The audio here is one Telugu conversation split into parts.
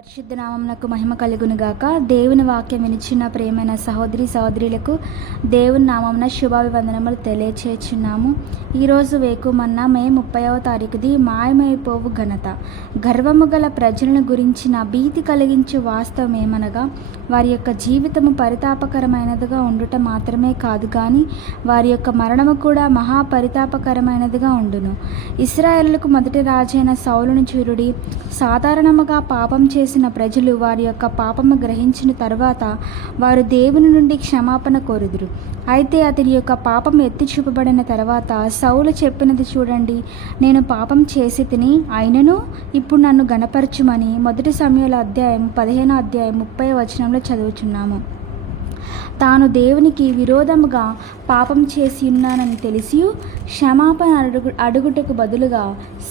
పరిశుద్ధ నామమునకు మహిమ కలుగునుగాక. దేవుని వాక్యం వినిచిన ప్రియమైన సహోదరులకు దేవుని నామమున శుభాభివందనములు తెలియచేస్తున్నాము. ఈరోజు వేకుమన్న మే 30వ తారీఖుది మాయమైపోవు ఘనత. గర్వము గల ప్రజలను గురించిన భీతి కలిగించే వాస్తవం ఏమనగా వారి యొక్క జీవితము పరితాపకరమైనదిగా ఉండుట మాత్రమే కాదు కానీ వారి యొక్క మరణము కూడా మహా పరితాపకరమైనదిగా ఉండును. ఇశ్రాయేలుకు మొదటి రాజైన సౌలును చూరుడి. సాధారణముగా పాపం చేసిన ప్రజలు వారి యొక్క పాపము గ్రహించిన తర్వాత వారు దేవుని నుండి క్షమాపణ కోరుదురు. అయితే అతని యొక్క పాపం ఎత్తి చూపబడిన తర్వాత సౌలు చెప్పినది చూడండి, నేను పాపం చేసి తిని అయినను ఇప్పుడు నన్ను గణపరచుమని మొదటి సమూయేలు అధ్యాయం 15 వచనంలో చదువుచున్నాము. తాను దేవునికి విరోధముగా పాపం చేసి ఉన్నానని తెలిసి క్షమాపణ అడుగుటకు బదులుగా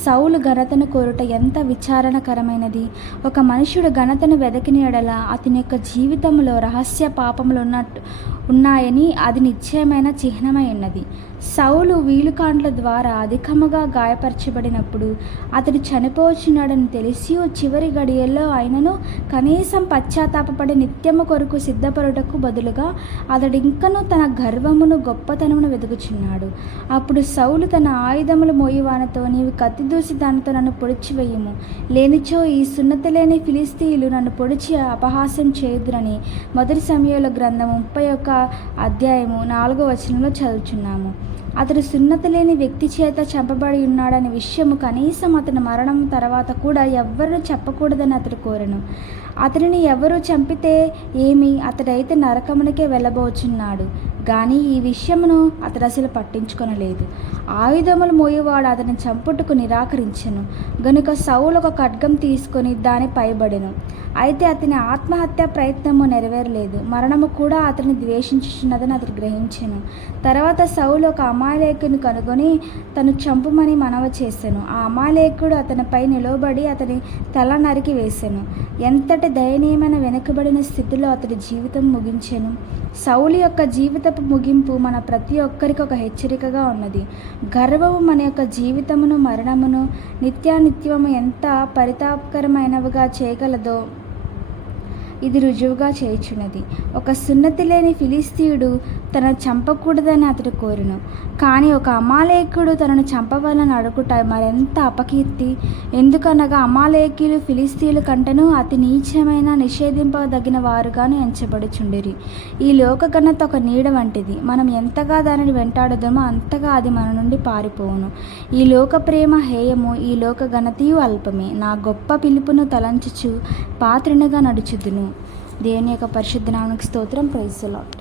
సౌలు ఘనతను కోరుట ఎంత విచారణకరమైనది. ఒక మనుషుడు ఘనతను వెదకిన ఎడల అతని యొక్క జీవితంలో రహస్య పాపములు ఉన్నాయని అది నిశ్చయమైన చిహ్నమై ఉన్నది. సౌలు వీలుకాండ్ల ద్వారా అధికముగా గాయపరచబడినప్పుడు అతడు చనిపోవచ్చున్నాడని తెలిసి చివరి గడియల్లో ఆయనను కనీసం పశ్చాత్తాపపడి నిత్యము కొరకు సిద్ధపడుటకు బదులుగా అతడు ఇంకనూ తన గర్వమును గొప్పతనమును వెతుకుచున్నాడు. అప్పుడు సౌలు తన ఆయుధములు మోయువానితో, నీవు కత్తి దూసి దానితో నన్ను పొడిచివేయము, లేనిచో ఈ సున్నతి లేని ఫిలిస్తీయులు నన్ను పొడిచి అపహాస్యం చేయుదురని మొదటి సమూయేలు గ్రంథం 31 అధ్యాయము 4వ వచనంలో చదువుచున్నాము. అతడు సున్నతి లేని వ్యక్తి చేత చంపబడి ఉన్నాడనే విషయము కనీసం అతని మరణం తర్వాత కూడా ఎవ్వరూ చెప్పకూడదని అతడు కోరెను. అతనిని ఎవరు చంపితే ఏమి, అతడైతే నరకమునికే వెళ్ళబోచున్నాడు. కానీ ఈ విషయమును అతడు అసలు పట్టించుకొనలేదు. ఆయుధములు మోయేవాడు అతని చంపుటకు నిరాకరించెను గనుక సౌలు ఒక ఖడ్గం తీసుకొని దాని పైబడెను. అయితే అతని ఆత్మహత్య ప్రయత్నము నెరవేరలేదు. మరణము కూడా అతని ద్వేషించుచున్నదని అతడు గ్రహించెను. తర్వాత సౌలు ఒక అమాలేకుని కనుగొని తను చంపుమని మనవి చేసెను. ఆ అమాలేకుడు అతనిపై నిలవబడి అతని తల నరికి వేసెను. ఎంతటి దయనీయమైన వెనుకబడిన స్థితిలో అతడి జీవితం ముగించెను. సౌలు యొక్క జీవితపు ముగింపు మన ప్రతి ఒక్కరికి ఒక హెచ్చరికగా ఉన్నది. గర్వము మన యొక్క జీవితమును, మరణమును, నిత్యానిత్యము ఎంత పరితాపకరమైనవిగా చేయగలదో ఇది రుజువుగా చేయుచున్నది. ఒక సున్నతి లేని ఫిలిస్తీయుడు తనను చంపకూడదని అతడు కోరెను, కానీ ఒక అమాలేకుడు తనను చంపవాలని అడుగుట మరెంత అపకీర్తి. ఎందుకనగా అమాలేకీయులు ఫిలిస్తీయుల కంటేనూ అతి నీచమైన నిషేధింపదగిన వారుగాను ఎంచబడుచుండిరి. ఈ లోక ఘనత ఒక నీడ వంటిది. మనం ఎంతగా దానిని వెంటాడుదామో అంతగా అది మన నుండి పారిపోవును. ఈ లోక ప్రేమ హేయము, ఈ లోక ఘనతయు అల్పమే. నా గొప్ప పిలుపును తలంచుచు పాత్రనుగా నడుచుదును. దేవుని యొక్క పరిశుద్ధ నామమునకు స్తోత్రం. Praise the lord.